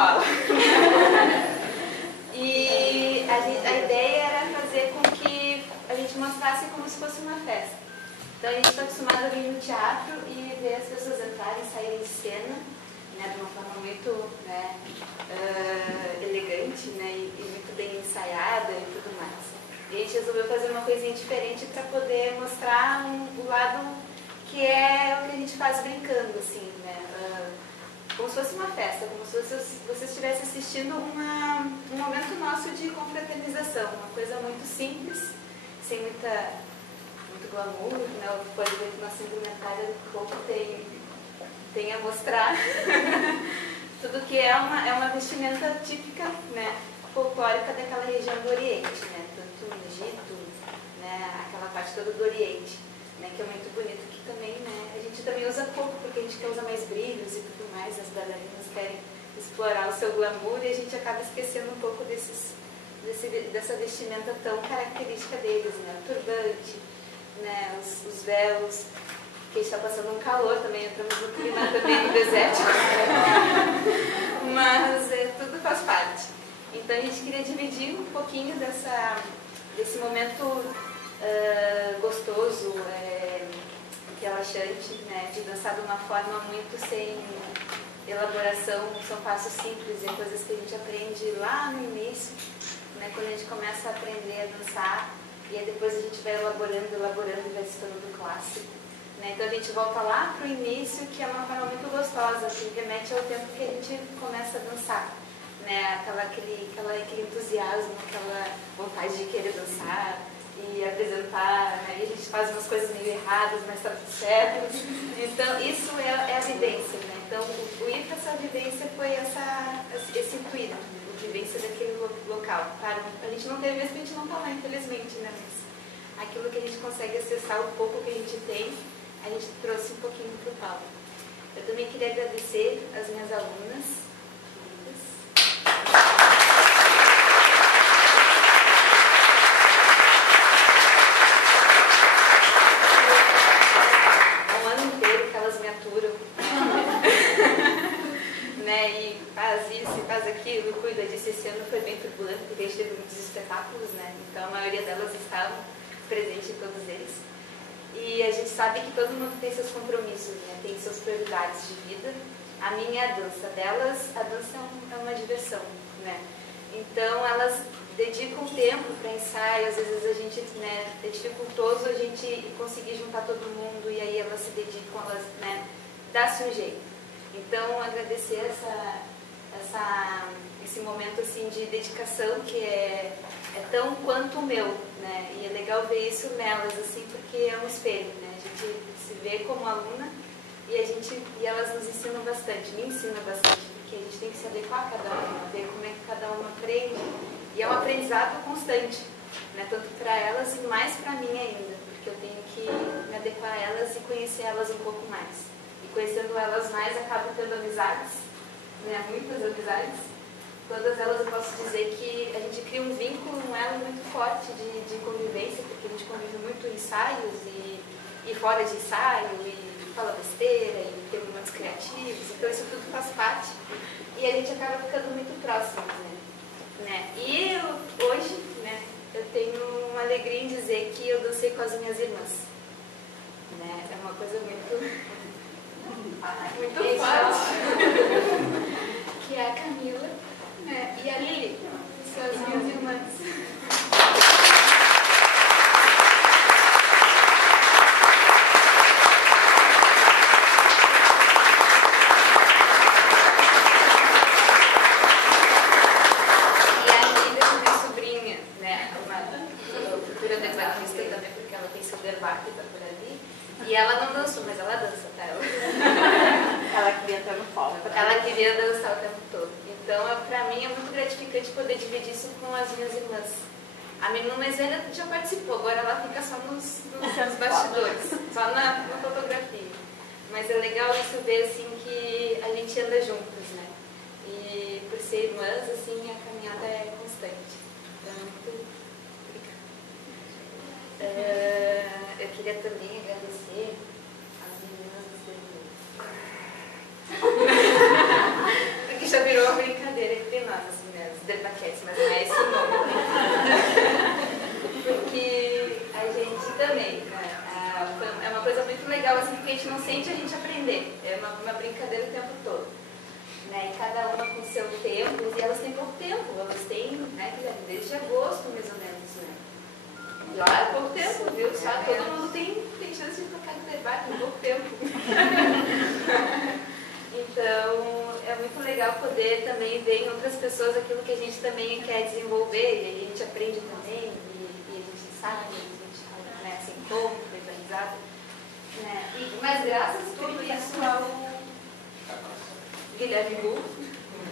Fala. E a ideia era fazer com que a gente mostrasse como se fosse uma festa. Então a gente está acostumado a vir no teatro e ver as pessoas entrarem e saírem de cena, né, de uma forma muito, né, elegante, né, e muito bem ensaiada e tudo mais. E a gente resolveu fazer uma coisinha diferente para poder mostrar o lado que é o que a gente faz brincando, assim, né? Como se fosse uma festa, como se você estivesse assistindo um momento nosso de confraternização, uma coisa muito simples, sem muito glamour, né? Por exemplo, nossa indumentária pouco tem a mostrar. Tudo que é uma vestimenta típica, né, folclórica daquela região do Oriente, né? Tanto no Egito, né, aquela parte toda do Oriente, né, que é muito bonito, que também, né, a gente também usa pouco, porque a gente quer usar mais brilhos e tudo mais, as bailarinas querem explorar o seu glamour e a gente acaba esquecendo um pouco dessa vestimenta tão característica deles, né, o turbante, né, os véus, que a gente está passando um calor também, entramos no clima também no desértico, mas tudo faz parte. Então a gente queria dividir um pouquinho desse momento gostoso, relaxante, né, de dançar de uma forma muito sem elaboração, são passos simples e coisas que a gente aprende lá no início, né, quando a gente começa a aprender a dançar, e aí depois a gente vai elaborando e vai se tornando clássico. Né? Então a gente volta lá para o início, que é uma forma muito gostosa, que remete ao tempo que a gente começa a dançar. Né? Aquele entusiasmo, aquela vontade de querer dançar e apresentar, né? E a gente faz umas coisas meio erradas, mas está tudo certo. Então isso é a vivência. Né? Então o ir para essa vivência foi esse intuito, a vivência daquele local. Claro, a gente não teve isso, a gente não está lá, infelizmente, né? Mas aquilo que a gente consegue acessar, o pouco que a gente tem, a gente trouxe um pouquinho para o palco. Eu também queria agradecer as minhas alunas queridas. Há um ano inteiro que elas me aturam. Né? E faz isso, e faz aquilo, cuida disso. Esse ano foi bem turbulento, porque a gente teve muitos espetáculos, né? Então a maioria delas estavam presentes em todos eles. E a gente sabe que todo mundo tem seus compromissos, né? Tem suas prioridades de vida. A minha é a dança. Delas, a dança é uma diversão, né? Então elas dedicam tempo para ensaio. Às vezes a gente, né, é dificultoso a gente conseguir juntar todo mundo, e aí elas se dedicam, elas, né, dá-se um jeito. Então agradecer esse momento assim de dedicação que é tão quanto o meu, né? E é legal ver isso nelas, assim, porque é um espelho, né? A gente se vê como aluna e elas nos ensinam bastante, me ensinam bastante, porque a gente tem que se adequar a cada uma, ver como é que cada uma aprende. E é um aprendizado constante, né? Tanto para elas e mais para mim ainda, porque eu tenho que me adequar a elas e conhecer elas um pouco mais. E conhecendo elas mais, acabo tendo amizades, né? Muitas amizades. Todas elas eu posso dizer que a gente cria um vínculo, um elo muito forte de convivência, porque a gente convive muito em ensaios e fora de ensaio, e fala besteira, e tem momentos criativos, então isso tudo faz parte e a gente acaba ficando muito próximos, né? E hoje, né, eu tenho uma alegria em dizer que eu dancei com as minhas irmãs, né? É uma coisa muito forte, que é a Camila, né, e a Lili, que são as minhas irmãs. E a Lili é minha sobrinha, né, uma futura debatista também, porque ela tem seu debate, tá por ali. E ela não dançou, mas ela dança, tá? Ela queria estar no palco. Ela queria dançar o tempo todo. Então, pra mim, é muito gratificante poder dividir isso com as minhas irmãs. A minha irmã mais velha já participou, agora ela fica só nos bastidores, só na fotografia. Mas é legal isso ver, assim, que a gente anda juntas, né? E por ser irmãs, assim, a caminhada é constante. Então, muito obrigada. Eu queria também agradecer as meninas do porque já virou brincadeira entre nós, assim, né? Os debaquetes, mas não é esse o nome. Porque a gente também, né? É uma coisa muito legal, assim, porque a gente não sente a gente aprender. É uma brincadeira o tempo todo. Né? E cada uma com seu tempo, e elas têm pouco tempo, elas têm, né, desde agosto, mais ou menos, né? E olha, pouco tempo, viu? Só todo mundo tem chance de tocar no debate em pouco tempo. Então, é muito legal poder também ver em outras pessoas aquilo que a gente também quer desenvolver, e a gente aprende também, e a gente sabe, a gente, né, se encontra, dá risada. Né? Mas graças a tudo isso ao Guilherme Gu,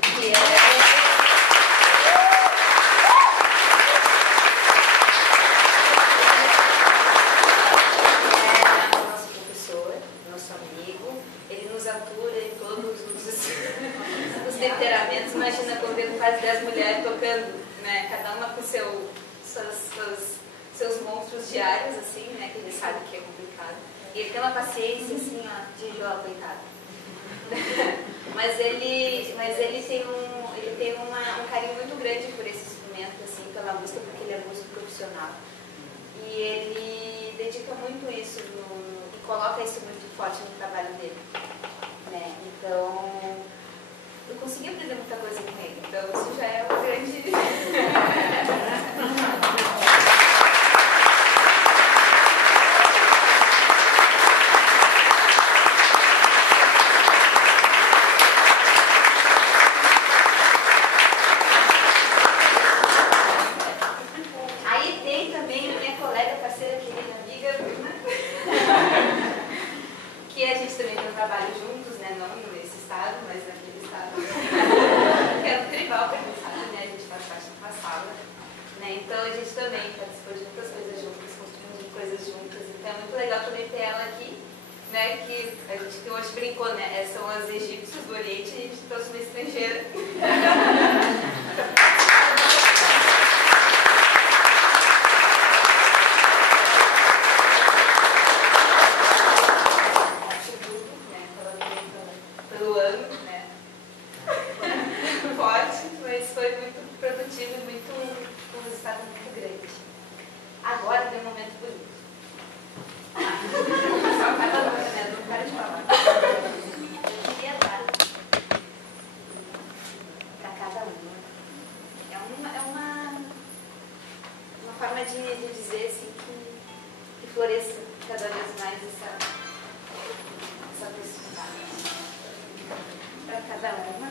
que é nosso professor, nosso amigo. Ele nos atura em todos os temperamentos. Imagina quando quase 10 mulheres tocando, né, cada uma com seus monstros diários, assim, né, que ele sabe que é complicado. E ele tem uma paciência, assim, ó, de Jó, coitado. Mas ele tem um carinho muito grande por esse instrumento, assim, pela música, porque ele é músico profissional. E ele dedica muito isso e coloca isso muito forte no trabalho dele. Né? Então, eu consegui aprender muita coisa com ele. Então, isso já é um grande... que a gente também tem um trabalho juntos, né? Não nesse estado, mas naquele estado. Que é o tribal, para quem sabe, né? A gente faz parte de uma sala. Né? Então a gente também participou de muitas coisas juntas, construímos coisas juntas. Então é muito legal também ter ela aqui, né? Que a gente que hoje brincou, né? São as egípcias do Oriente e a gente trouxe uma estrangeira. Agora tem um momento bonito. Só cada uma, né? Não quero de falar. Eu queria dar para cada uma. É uma forma de dizer assim, que floresça cada vez mais essa possibilidade. Para cada uma.